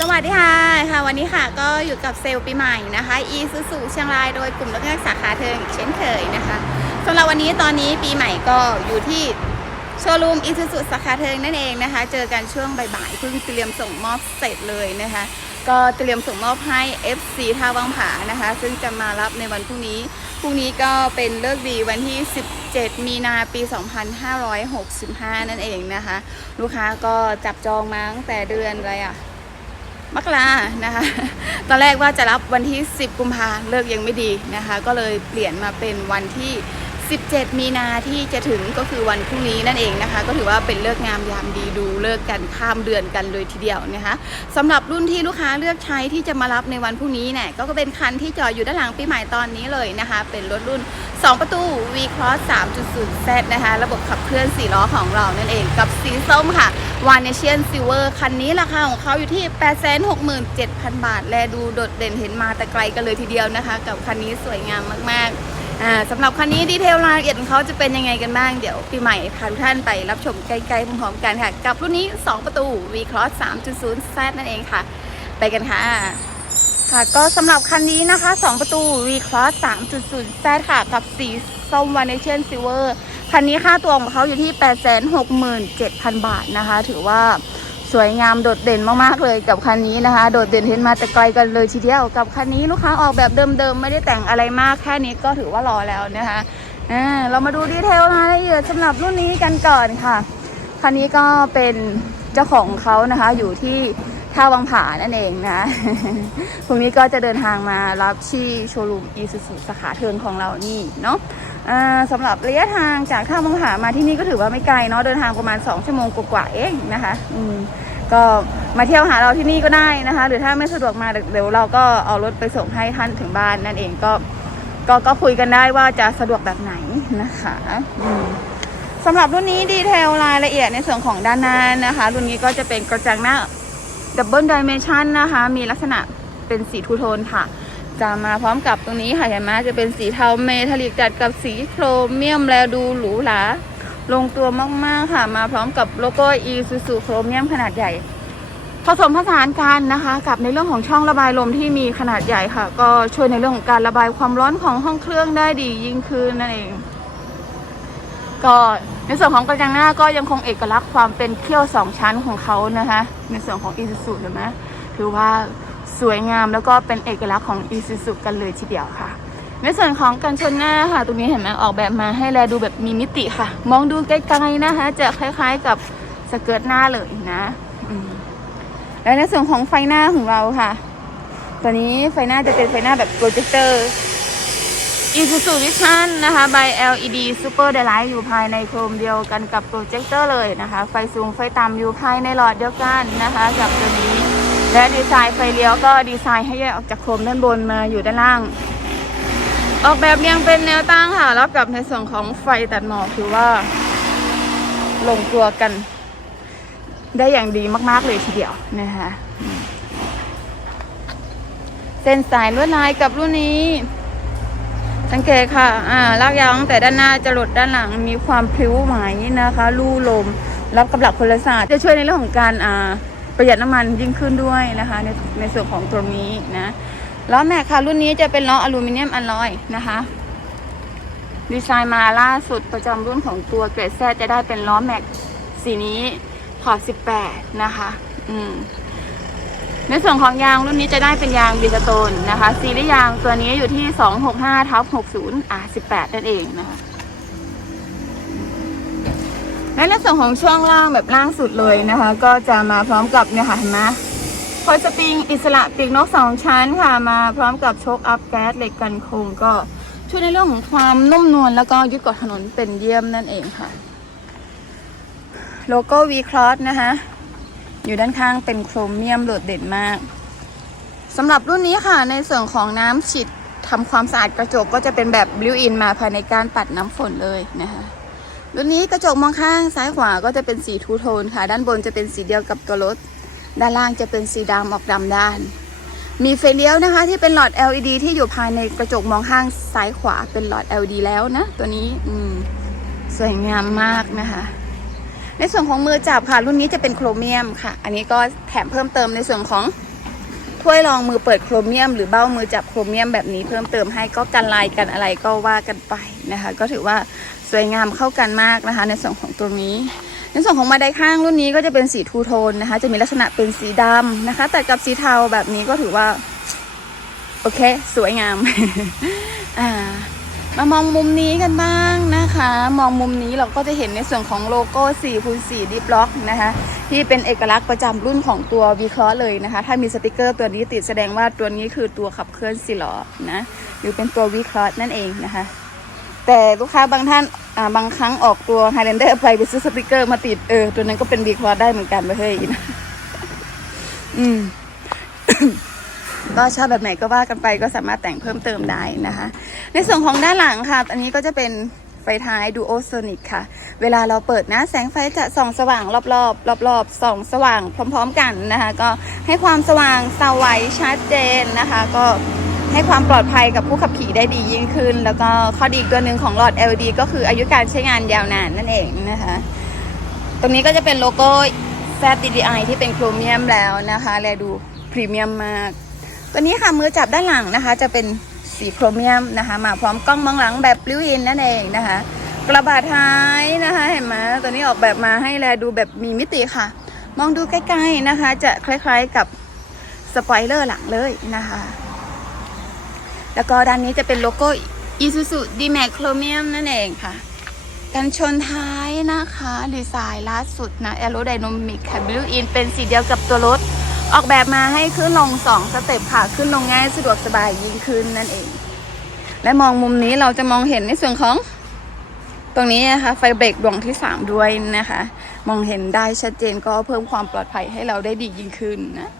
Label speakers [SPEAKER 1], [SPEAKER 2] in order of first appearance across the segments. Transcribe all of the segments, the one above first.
[SPEAKER 1] สวัสดีค่ะค่ะ วันนี้ค่ะก็อยู่กับเซลล์ปีใหม่นะคะ e ซูซูเชียงรายโดยกลุ่มรถยนสาขาเทิงเช่นเคยนะคะสำหรับวันนี้ตอนนี้ปีใหม่ก็อยู่ที่โชว์รูม e ซูซูสาขาเทิงนั่นเองนะคะ เจอกันช่วงบ่ายๆเพิ่งเตรียมส่งมอบเสร็จเลยนะคะ ก็เตรียมส่งมอบให้ FC ท่าวังผานะคะ ซึ่งจะมารับในวันพรุ่งนี้พรุ่งนี้ก็เป็นเลิกดีวันที่ 17 มีนาปี 2565 นั่นเองนะคะ ลูกค้าก็จับจองมาตั้งแต่เดือนอะไรอะ มกรานะคะ ตอนแรกว่าจะรับวันที่ 10 กุมภาเลิกยังไม่ดีนะคะ ก็เลยเปลี่ยนมาเป็นวันที่ 17 มีนาที่จะถึงก็คือวันพรุ่งนี้นั่นเองนะคะ ก็ถือว่าเป็นเลิกงามยามดีดูเลิกกันข้ามเดือนกันเลยทีเดียวนะคะสำหรับรุ่นที่ลูกค้าเลือกใช้ที่จะมารับในวันพรุ่งนี้เนี่ยก็เป็นคันที่จอดอยู่ด้านหลังปีใหม่ตอนนี้เลยนะคะ เป็นรถรุ่น 2 ประตู V Cross 3.0 Z นะคะ ระบบขับเคลื่อน 4 ล้อของเรานั่นเองกับสีส้มค่ะ w a n a t i o n Silver คันนี้ราคาของเขาอยู่ที่ 867,000 บาท และดูโดดเด่นเห็นมาแต่ไกลกันเลยทีเดียวนะคะ กับคันนี้สวยงามมากๆ อ่าสำหรับคันนี้ดีเทลรายละเอียดของเขาจะเป็นยังไงกันบ้าง เดี๋ยวปีใหม่พาทุกท่านไปรับชมใกล้ๆพร้อมๆกันค่ะ กับรุ่นนี้ 2 ประตู V Cross 3.0 Z นั่นเองค่ะ ไปกันค่ะ ค่ะก็สำหรับคันนี้นะคะ 2 ประตู V Cross 3.0 Z ค่ะ กับสีส้ม v a n a t i o n Silver คันนี้ค่าตัวของเขาอยู่ที่ 867,000 บาทนะคะ ถือว่า สวยงามโดดเด่นมากๆเลยกับคันนี้นะคะ โดดเด่นเห็นมาแต่ไกลกันเลยทีเดียวกับคันนี้ลูกค้าออกแบบเดิมๆไม่ได้แต่งอะไรมากแค่นี้ก็ถือว่ารอแล้วนะคะอ่าเรามาดูดีเทลรายละเอียดสำหรับรุ่นนี้กันก่อนค่ะ คันนี้ก็เป็นเจ้าของเขานะคะอยู่ที่ ท่าวังผานั่นเองนะพรุ่งนี้ก็จะเดินทางมารับที่โชว์รูมอีซูซูสาขาเทิร์นของเรานี่เนาะสำหรับระยะทางจากท่าวังผามาที่นี่ก็ถือว่าไม่ไกลเนาะเดินทางประมาณ 2 ชั่วโมงกว่าๆเองนะคะ อืมก็มาเที่ยวหาเราที่นี่ก็ได้นะคะ หรือถ้าไม่สะดวกมาเดี๋ยวเราก็เอารถไปส่งให้ท่านถึงบ้านนั่นเองก็ก็ก็คุยกันได้ว่าจะสะดวกแบบไหนนะคะอืมสำหรับรุ่นนี้ดีเทลรายละเอียดในส่วนของด้านหน้านะคะ รุ่นนี้ก็จะเป็นกระจังหน้า ดับเบิลดิเมชันนะคะ มีลักษณะเป็นสีทูโทนค่ะ จะมาพร้อมกับตรงนี้ค่ะเห็นไหมจะเป็นสีเทาเมทัลลิกจัดกับสีโครเมียมแลดูหรูหราลงตัวมาก ๆ ค่ะ มาพร้อมกับโลโก้ e s u s u โครเมียมขนาดใหญ่ ผสมผสานกันนะคะ กับในเรื่องของช่องระบายลมที่มีขนาดใหญ่ค่ะ ก็ช่วยในเรื่องของการระบายความร้อนของห้องเครื่องได้ดียิ่งขึ้นนั่นเอง ก็ในส่วนของกระจังหน้าก็ยังคงเอกลักษณ์ความเป็นเขี้ยวสองชั้นของเขานะคะ ในส่วนของอีซูซูเห็นไหมถือว่าสวยงามแล้วก็เป็นเอกลักษณ์ของอีซูซูกันเลยทีเดียวค่ะ ในส่วนของกันชนหน้าค่ะ ตรงนี้เห็นไหมออกแบบมาให้แลดูแบบมีมิติค่ะ มองดูไกลๆนะคะ จะคล้ายๆกับสเกิร์ตหน้าเลยนะและในส่วนของไฟหน้าของเราค่ะ ตัวนี้ไฟหน้าจะเป็นไฟหน้าแบบโปรเจคเตอร์ Isuzu Vision นะคะ by LED Super Daylight อยู่ภายในโครมเดียวกันกับโปรเจคเตอร์เลยนะคะ ไฟสูงไฟต่ำอยู่ภายในหลอดเดียวกันนะคะกับตัวนี้ และดีไซน์ไฟเลี้ยวก็ดีไซน์ให้แยกออกจากโครมด้านบนมาอยู่ด้านล่าง ออกแบบเรียงเป็นแนวตั้งค่ะ แล้วกับในส่วนของไฟตัดหมอกคือว่า ลงตัวกัน ได้อย่างดีมากๆเลยทีเดียวนะคะเส้นสายลวดลายกับรุ่นนี้ สังเกตค่ะ อ่า ลากยาวตั้งแต่ด้านหน้าจะหลดด้านหลังมีความพลิ้วไหมนะคะ ลู่ลม รับกับหลักพลศาสตร์ จะช่วยในเรื่องของการอ่าประหยัดน้ำมันยิ่งขึ้นด้วยนะคะ ในในส่วนของตรงนี้นะล้อแม็กค่ะ รุ่นนี้จะเป็นล้ออลูมิเนียมอลลอยนะคะ ดีไซน์มาล่าสุดประจำรุ่นของตัวเกรดแซจะได้เป็นล้อแม็กสีนี้พอร์ต18 นะคะ อืม ในส่วนของยางรุ่นนี้จะได้เป็นยางบีสโตนนะคะ ซีรีส์ยางตัวนี้อยู่ที่ 265ทับ60อะ18 นั่นเองนะคะและในส่วนของช่วงล่างแบบล่างสุดเลยนะคะ ก็จะมาพร้อมกับเนี่ยค่ะเห็นไหมคอยสปริงอิสระปีกนกสองชั้นค่ะ มาพร้อมกับโชคอัพแก๊สเหล็กกันโคงก็ช่วยในเรื่องของความนุ่มนวลแล้วก็ยึดเกาะถนนเป็นเยี่ยมนั่นเองค่ะ โลโก้ V Cross นะคะ อยู่ด้านข้างเป็นโครเมียมโดดเด่นมากสำหรับรุ่นนี้ค่ะในส่วนของน้ำฉีดทำความสะอาดกระจกก็จะเป็นแบบบิวอินมาภายในการปัดน้ำฝนเลยนะคะรุ่นนี้กระจกมองข้างซ้ายขวาก็จะเป็นสีทูโทนค่ะ ด้านบนจะเป็นสีเดียวกับตัวรถ ด้านล่างจะเป็นสีดำออกดำด้าน มีไฟเลี้ยวนะคะ ที่เป็นหลอด LED ที่อยู่ภายในกระจกมองข้างซ้ายขวาเป็นหลอด LED แล้วนะ ตัวนี้อืมสวยงามมากนะคะ ในส่วนของมือจับค่ะ รุ่นนี้จะเป็นโครเมียมค่ะ อันนี้ก็แถมเพิ่มเติมในส่วนของถ้วยรองมือเปิดโครเมียม หรือเบ้ามือจับโครเมียมแบบนี้เพิ่มเติมให้ก็กันลายกันอะไรก็ว่ากันไปนะคะ ก็ถือว่าสวยงามเข้ากันมากนะคะ ในส่วนของตัวนี้ ในส่วนของมาไดข้างรุ่นนี้ก็จะเป็นสีทูโทนนะคะ จะมีลักษณะเป็นสีดำนะคะแต่กับสีเทาแบบนี้ก็ถือว่า โอเค สวยงามอ่า มามองมุมนี้กันบ้างนะคะ มองมุมนี้เราก็จะเห็นในส่วนของโลโก้4คูณ4ดิฟล็อกนะคะที่เป็นเอกลักษณ์ประจำรุ่นของตัว v ีค o เลยนะคะ ถ้ามีสติกเกอร์ตัวนี้ติดแสดงว่าตัวนี้คือตัวขับเคลื่อนสี่ล้อนะหรือเป็นตัว v ีค o นั่นเองนะคะ แต่ลูกค้าบางท่านาบางครั้งออกตัว Highlander ไปไปซื้อสติกเกอร์มาติดเออตัวนั้นก็เป็น v ีค o ได้เหมือนกันไปเฮ้ยนะอืม ก็ชอบแบบไหนก็ว่ากันไปก็สามารถแต่งเพิ่มเติมได้นะคะ ในส่วนของด้านหลังค่ะอันนี้ก็จะเป็นไฟท้าย Duo Sonic ค่ะ เวลาเราเปิดนะแสงไฟจะส่องสว่างรอบๆรอบๆส่องสว่างพร้อม ๆ กันนะคะ ก็ให้ความสว่างสวัยชัดเจนนะคะ ก็ให้ความปลอดภัยกับผู้ขับขี่ได้ดียิ่งขึ้น แล้วก็ข้อดีตัวหนึ่งของหลอด LED ก็คืออายุการใช้งานยาวนานนั่นเองนะคะ ตรงนี้ก็จะเป็นโลโก้ ZDDI ที่เป็นโครเมียมแล้วนะคะ และดูพรีเมียมมาก ตัวนี้ค่ะมือจับด้านหลังนะคะ จะเป็นสีโครเมียมนะคะ มาพร้อมกล้องมองหลังแบบบลิวอินนั่นเองนะคะ กระบะท้ายนะคะ เห็นไหมตัวนี้ออกแบบมาให้แลดูแบบมีมิติค่ะ มองดูใกล้ๆนะคะ จะคล้ายๆกับสปอยเลอร์หลังเลยนะคะ แล้วก็ด้านนี้จะเป็นโลโก้ Isuzu D-Max Chromium นั่นเองค่ะกันชนท้ายนะคะ ดีไซน์ล่าสุดนะ Aerodynamic ค่ะ Built in เป็นสีเดียวกับตัวรถ ออกแบบมาให้ขึ้นลง2สเต็ปค่ะ ขึ้นลงง่ายสะดวกสบายยิ่งขึ้นนั่นเอง และมองมุมนี้เราจะมองเห็นในส่วนของ ตรงนี้นะคะไฟเบรกดวงที่3ด้วยนะคะ มองเห็นได้ชัดเจนก็เพิ่มความปลอดภัยให้เราได้ดียิ่งขึ้นนะ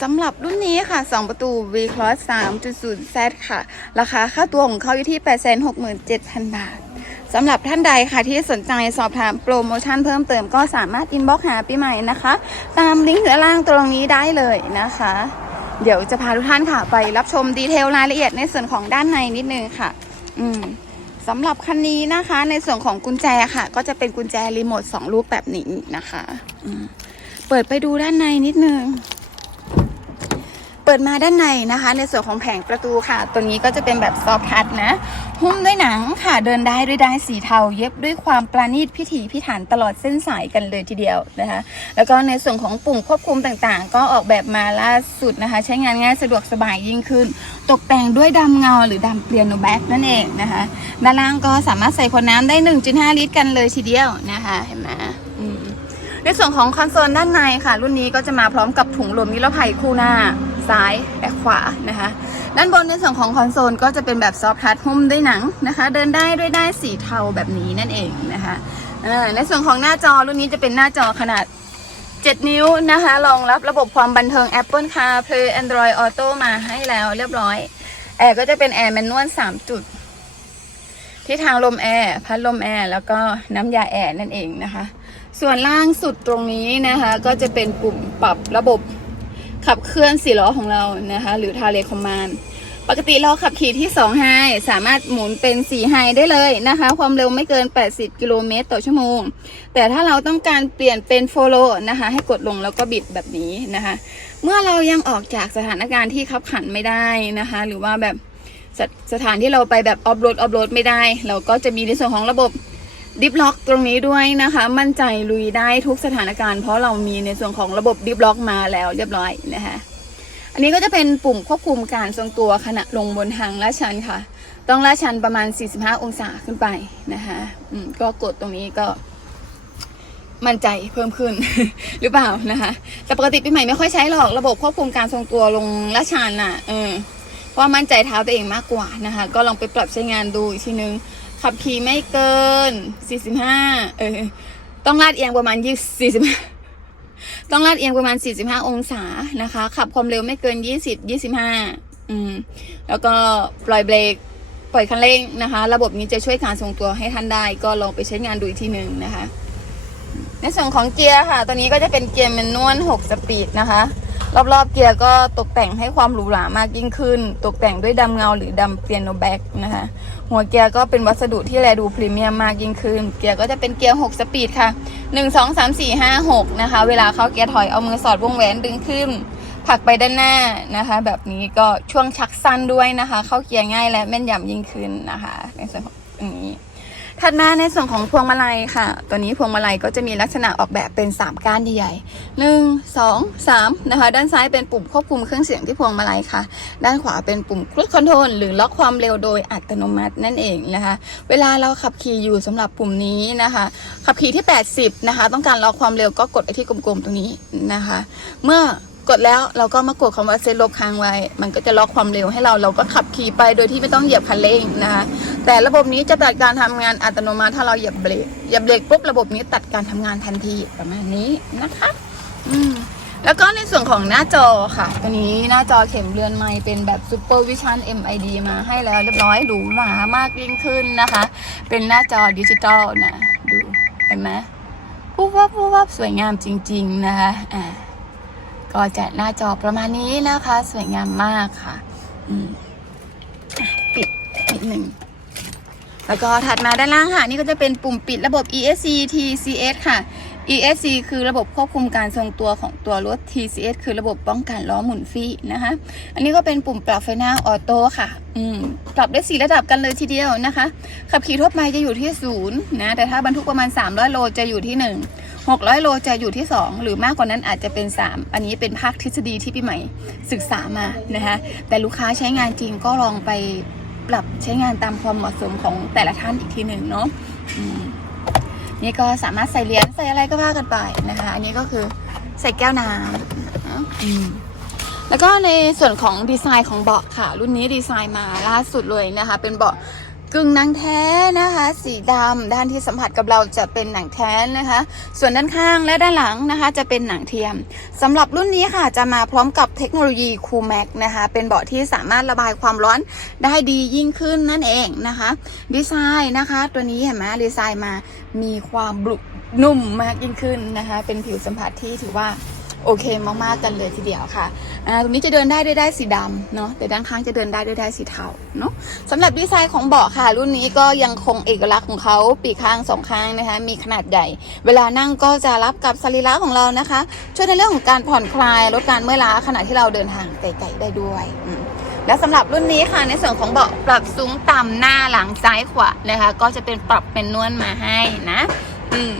[SPEAKER 1] สำหรับรุ่นนี้ค่ะ 2 ประตู V-Cross 3.0Z ค่ะ ราคาค่าตัวของเขาอยู่ที่ 867,000 บาท สำหรับท่านใดค่ะที่สนใจสอบถามโปรโมชั่นเพิ่มเติมก็สามารถอินบ็อกหาปีใหม่นะคะ ตามลิงก์ด้านล่างตรงนี้ได้เลยนะคะ เดี๋ยวจะพาทุกท่านค่ะไปรับชมดีเทลรายละเอียดในส่วนของด้านในนิดนึงค่ะ อืมสำหรับคันนี้นะคะ ในส่วนของกุญแจค่ะ ก็จะเป็นกุญแจรีโมทสองลูกแบบนี้นะคะ เปิดไปดูด้านในนิดนึง เปิดมาด้านในนะคะ ในส่วนของแผงประตูค่ะ ตัวนี้ก็จะเป็นแบบซอฟทัชนะ หุ้มด้วยหนังค่ะ เดินได้ด้วยได้สีเทา เย็บด้วยความประณีตพิถีพิถันตลอดเส้นสายกันเลยทีเดียวนะคะ แล้วก็ในส่วนของปุ่มควบคุมต่างๆ ก็ออกแบบมาล่าสุดนะคะ ใช้งานง่ายสะดวกสบายยิ่งขึ้น ตกแต่งด้วยดำเงาหรือดำเปลี่ยนโนแบ็กนั่นเองนะคะด้านล่างก็สามารถใส่ขวดน้ำได้ 1.5 ลิตร กันเลยทีเดียวนะคะเห็นไหมในส่วนของคอนโซลด้านในค่ะ รุ่นนี้ก็จะมาพร้อมกับถุงลมนิรภัยคู่หน้า ซ้ายและขวานะคะ ด้านบนในส่วนของคอนโซลก็จะเป็นแบบซอฟท์ทัชหุ้มด้วยหนังนะคะ เดินได้ด้วยได้สีเทาแบบนี้นั่นเองนะคะในส่วนของหน้าจอรุ่นนี้จะเป็นหน้าจอขนาด 7 นิ้วนะคะรองรับระบบความบันเทิง Apple CarPlay Android Auto มาให้แล้วเรียบร้อย แอร์ก็จะเป็นแอร์แมนนวล3 จุด ที่ทางลมแอร์ พัดลมแอร์ แล้วก็น้ำยาแอร์นั่นเองนะคะ ส่วนล่างสุดตรงนี้นะคะ ก็จะเป็นปุ่มปรับระบบ ขับเคลื่อนสี่ล้อของเรานะคะ หรือทาเลคอมมานปกติเราขับขี่ที่2ไฮสามารถหมุนเป็น4ไฮได้เลยนะคะ ความเร็วไม่เกิน 80 กิโลเมตรต่อชั่วโมง แต่ถ้าเราต้องการเปลี่ยนเป็นโฟโลนะคะ ให้กดลงแล้วก็บิดแบบนี้นะคะ เมื่อเรายังออกจากสถานการณ์ที่ขับขันไม่ได้นะคะ หรือว่าแบบสสถานที่เราไปแบบออฟโรดออฟโรดไม่ได้ เราก็จะมีในส่วนของระบบ ดิฟล็อกตรงนี้ด้วยนะคะ มั่นใจลุยได้ทุกสถานการณ์ เพราะเรามีในส่วนของระบบดิฟล็อกมาแล้วเรียบร้อยนะคะอันนี้ก็จะเป็นปุ่มควบคุมการทรงตัวขณะลงบนทางลาดชันค่ะ ต้องลาดชันประมาณ 45 องศาขึ้นไปนะคะอืมก็กดตรงนี้ก็มั่นใจเพิ่มขึ้นหรือเปล่านะคะ แต่ปกติปีใหม่ไม่ค่อยใช้หรอกระบบควบคุมการทรงตัวลงลาดชันน่ะเออเพราะว่ามั่นใจเท้าตัวเองมากกว่านะคะ ก็ลองไปปรับใช้งานดูอีกทีนึง ขับขี่ไม่เกิน 45 เออ ต้องลาดเอียงประมาณ20 45ต้องลาดเอียงประมาณ 45 องศานะคะ ขับความเร็วไม่เกิน 20 25 อืม แล้วก็ปล่อยเบรก ปล่อยคันเร่งนะคะ ระบบนี้จะช่วยการทรงตัวให้ท่านได้ ก็ลองไปใช้งานดูอีกทีหนึ่งนะคะ ในส่วนของเกียร์ค่ะ ตัวนี้ก็จะเป็นเกียร์แมนนวล6สปีดนะคะ รอบๆเกียร์ก็ตกแต่งให้ความหรูหรามากยิ่งขึ้น ตกแต่งด้วยดำเงาหรือดำเปียโนแบ็กนะคะ หัวเกียร์ก็เป็นวัสดุที่แลดูพรีเมียมมากยิ่งขึ้น เกียร์ก็จะเป็นเกียร์ 6 สปีดค่ะ 1 2 3 4 5 6 นะคะ เวลาเข้าเกียร์ถอยเอามือสอดวงแหวนดึงขึ้นผลักไปด้านหน้านะคะ แบบนี้ก็ช่วงชักสั้นด้วยนะคะ เข้าเกียร์ง่ายและแม่นยำยิ่งขึ้นนะคะ ในส่วนของอันนี้ ถัดมาในส่วนของพวงมาลัยค่ะ ตัวนี้พวงมาลัยก็จะมีลักษณะออกแบบเป็น 3 ก้านใหญ่ๆหนึ่งสองสามนะคะ ด้านซ้ายเป็นปุ่มควบคุมเครื่องเสียงที่พวงมาลัยค่ะ ด้านขวาเป็นปุ่มคลิกคอนโทรลหรือล็อกความเร็วโดยอัตโนมัตินั่นเองนะคะ เวลาเราขับขี่อยู่สำหรับปุ่มนี้นะคะ ขับขี่ที่ 80 นะคะ ต้องการล็อกความเร็วก็กดไอที่กลมๆตรงนี้นะคะ เมื่อ กดแล้วเราก็มากดคำว่าเซตลบค้างไว้ มันก็จะล็อกความเร็วให้เราเราก็ขับขี่ไปโดยที่ไม่ต้องเหยียบคันเร่งนะคะแต่ระบบนี้จะตัดการทำงานอัตโนมัติถ้าเราเหยียบเบรกเหยียบเบรกปุ๊บระบบนี้ตัดการทำงานทันทีประมาณนี้นะคะอืมแล้วก็ในส่วนของหน้าจอค่ะ ตัวนี้หน้าจอเข็มเรือนไม้เป็นแบบ Super Vision MID มาให้แล้วเรียบร้อยหรูหรามากยิ่งขึ้นนะคะ เป็นหน้าจอดิจิตอลนะ ดู เห็นไหมผู้วับผู้วับสวยงามจริง ๆ นะคะ อ่า ก็จะหน้าจอประมาณนี้นะคะ สวยงามมากค่ะอืมอะปิดนิดหนึ่งแล้วก็ถัดมาด้านล่างค่ะ นี่ก็จะเป็นปุ่มปิดระบบ ESC TCS ค่ะ ESC คือระบบควบคุมการทรงตัวของตัวรถ TCS คือระบบป้องกันล้อหมุนฟรีนะคะ อันนี้ก็เป็นปุ่มปรับไฟหน้าออโต้ค่ะ อืม ปรับได้สีระดับกันเลยทีเดียวนะคะ ขับขี่ทั่วไปจะอยู่ที่ศูนย์นะ แต่ถ้าบรรทุกประมาณ 300 โลจะอยู่ที่ 1 600 โลจะอยู่ที่ 2 หรือมากกว่านั้นอาจจะเป็น 3 อันนี้เป็นภาคทฤษฎีที่พี่ใหม่ศึกษามานะคะแต่ลูกค้าใช้งานจริงก็ลองไปปรับใช้งานตามความเหมาะสมของแต่ละท่านอีกทีหนึ่งเนาะนี่ก็สามารถใส่เหรียญใส่อะไรก็ว่ากันไปนะคะ อันนี้ก็คือใส่แก้วน้ำอืมแล้วก็ในส่วนของดีไซน์ของเบาะค่ะ รุ่นนี้ดีไซน์มาล่าสุดเลยนะคะ เป็นเบาะ กึ่งหนังแท้นะคะ สีดำด้านที่สัมผัสกับเราจะเป็นหนังแท้นะคะ ส่วนด้านข้างและด้านหลังนะคะ จะเป็นหนังเทียมสำหรับรุ่นนี้ค่ะจะมาพร้อมกับเทคโนโลยี Cool Max นะคะ เป็นเบาะที่สามารถระบายความร้อนได้ดียิ่งขึ้นนั่นเองนะคะ ดีไซน์นะคะ ตัวนี้เห็นไหมดีไซน์มามีความบุนุ่มมากยิ่งขึ้นนะคะ เป็นผิวสัมผัสที่ถือว่า โอเคมากๆกันเลยทีเดียวค่ะอ่าตรงนี้จะเดินได้ด้วยได้สีดำเนาะแต่ด้านข้างจะเดินได้ด้วยได้สีเทาเนาะสำหรับดีไซน์ของเบาะค่ะ รุ่นนี้ก็ยังคงเอกลักษณ์ของเขาปีกข้างสองข้างนะคะ มีขนาดใหญ่ เวลานั่งก็จะรับกับสรีระของเรานะคะ ช่วยในเรื่องของการผ่อนคลายลดการเมื่อยล้าขณะที่เราเดินทางไกลๆได้ด้วยและสำหรับรุ่นนี้ค่ะในส่วนของเบาะปรับสูงต่ำหน้าหลังซ้ายขวานะคะ ก็จะเป็นปรับเป็นนวลมาให้นะ อืม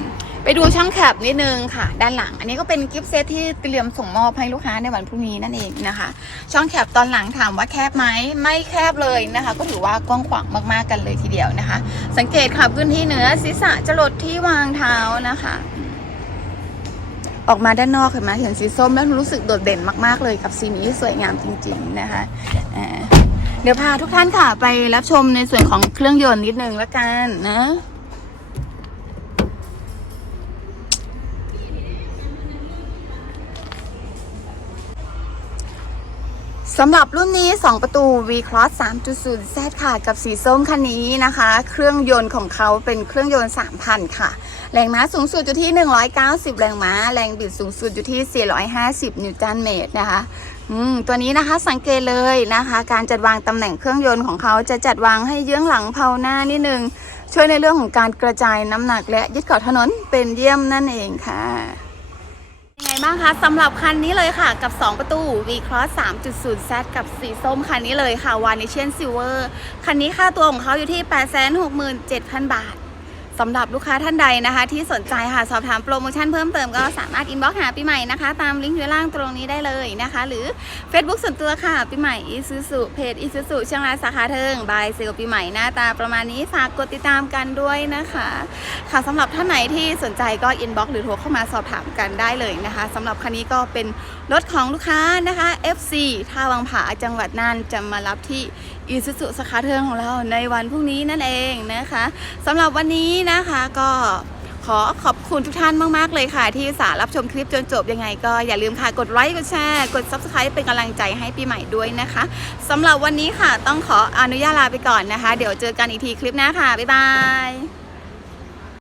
[SPEAKER 1] ไปดูช่องแคบนิดนึงค่ะ ด้านหลัง อันนี้ก็เป็นกิฟต์เซตที่เตรียมส่งมอบให้ลูกค้าในวันพรุ่งนี้นั่นเองนะคะ ช่องแคบตอนหลังถามว่าแคบไหมไม่แคบเลยนะคะ ก็ถือว่ากว้างขวางมากๆกันเลยทีเดียวนะคะ สังเกตค่ะพื้นที่เหนือศีรษะจรดที่วางเท้านะคะ ออกมาด้านนอกเห็นไหมเห็นสีส้มแล้วรู้สึกโดดเด่นมากๆเลยกับสีนี้สวยงามจริง ๆนะคะเดี๋ยวพาทุกท่านค่ะไปรับชมในส่วนของเครื่องยนต์นิดนึงละกันนะ สำหรับรุ่นนี้ 2 ประตู V-Cross 3.0 Z ค่ะ กับสีส้มคันนี้นะคะ เครื่องยนต์ของเขาเป็นเครื่องยนต์ 3,000 ค่ะ แรงม้าสูงสุดอยู่ที่ 190 แรงม้า แรงบิดสูงสุดอยู่ที่ 450 นิวตันเมตรนะคะอืมตัวนี้นะคะสังเกตเลยนะคะ การจัดวางตำแหน่งเครื่องยนต์ของเขาจะจัดวางให้เยื้องหลังเพาหน้านิดนึง ช่วยในเรื่องของการกระจายน้ำหนักและยึดเกาะถนนเป็นเยี่ยมนั่นเองค่ะ ไงบ้างคะสำหรับคันนี้เลยค่ะกับ 2 ประตู V-Cross 3.0 Z กับสีส้มคันนี้เลยค่ะ v a n i s i a n Silver คันนี้ค่าตัวของเขาอยู่ที่ 867,000 บาท สำหรับลูกค้าท่านใดนะคะ ที่สนใจค่ะสอบถามโปรโมชั่นเพิ่มเติมก็สามารถอินบ็อกหาปีใหม่นะคะ ตามลิงก์อยู่ล่างตรงนี้ได้เลยนะคะ หรือ Facebook ส่วนตัวค่ะปีใหม่อีซูซูเพจอีซูซูเชียงรายสาขาเทิงบายเซลปีใหม่หน้าตาประมาณนี้ฝากกดติดตามกันด้วยนะคะ ค่ะสำหรับท่านไหนที่สนใจก็อินบ็อกหรือโทรเข้ามาสอบถามกันได้เลยนะคะสำหรับคันนี้ก็เป็นรถของลูกค้านะคะ FC ท่าวังผาจังหวัดน่านจะมารับที่ อีซูซูสาขาเทิงของเราในวันพรุ่งนี้นั่นเองนะคะสำหรับวันนี้นะคะก็ขอขอบคุณทุกท่านมาก ๆ เลยค่ะ ที่สารับชมคลิปจนจบยังไงก็อย่าลืมค่ะ กดไลค์กดแชร์กด Subscribe เป็นกำลังใจให้ปีใหม่ด้วยนะคะสำหรับวันนี้ค่ะต้องขออนุญาตลาไปก่อนนะคะ เดี๋ยวเจอกันอีกทีคลิปหน้าค่ะ บ๊ายบาย